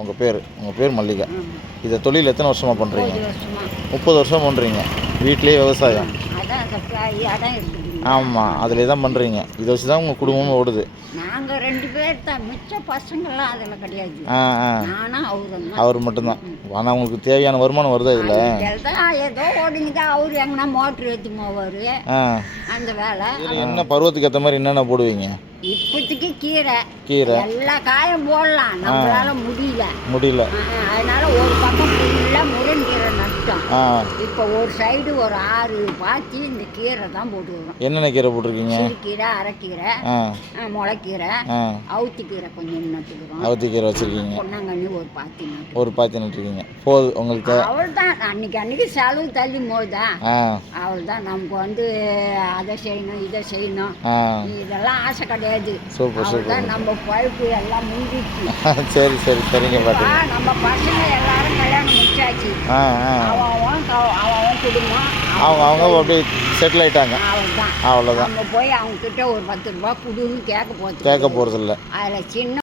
உங்கள் பேர் மல்லிகா. ஆமாம். இதை தொழில் எத்தனை வருஷமாக பண்ணுறீங்க? 30 வருஷமா. 30 வருஷம் பண்ணுறீங்க. வீட்டிலேயே விவசாயம். அதான் அந்த இடம் இருக்குது. ஆமாம், அதிலே தான் பண்ணுறீங்க. இதை வச்சு தான் உங்கள் குடும்பமும் ஓடுது. நாங்கள் 2 பேர் தான், மிச்ச பசங்கள்லாம் அதில் கிடையாது. ஆ ஆ நானும் அவரும் தான். அவர் மட்டும்தான். ஆனால் உங்களுக்கு தேவையான வருமானம் வருதா இதில்? இதில் தான் ஏதோ ஓடிங்க. அவர் எங்கன்னா மோட்ரு ஏற்றி போவார். ஆ அந்த வேலை. இதில் என்ன பருவத்துக்கு ஏற்ற மாதிரி என்னென்ன போடுவீங்க? இப்போதைக்கு கீரை எல்லா காயும் போடலாம், நம்மளால முடியல. அதனால ஒரு பக்கம் ஃபுல்லாக முருங்கீரை நட்டோம். இப்போ ஒரு சைடு ஒரு 6 பாத்தி இந்த கீரை தான் போட்டுக்கிறோம். என்னென்ன கீரை போட்டிருக்கீங்க? சிறுகீரை, அரைக்கீரை, முளைக்கீரை, அவுத்திக்கீரை கொஞ்சம் நட்டுக்கிறோம். அவுத்திக்கீரை வச்சுருக்கீங்க. பொன்னாங்கண்ணி ஒரு பாத்தி நட்டுருக்கீங்க. போதும் உங்களுக்கு? அவள் தான் அன்னைக்கு செலவு தள்ளி போதுதான். அவள் தான் நமக்கு வந்து அதை செய்யணும் இதை செய்யணும் இதெல்லாம் ஆசை கிடையாது. சூப்பர். நம்ம பழுப்பு எல்லாம் முடிஞ்சிச்சு. சரி சரிங்க பாட்டி. நம்ம பசங்க எல்லாரும் கல்யாணம் முடிச்சாச்சு. அவன் குடும்பம் அவங்க அப்படியே செட்டில் ஆயிட்டாங்க. அவ்வளோதான். நம்ம போய் அவங்க கிட்ட ஒரு 10 ரூபா குடுன்னு கேட்க போகிறதில்ல. அதில் சின்ன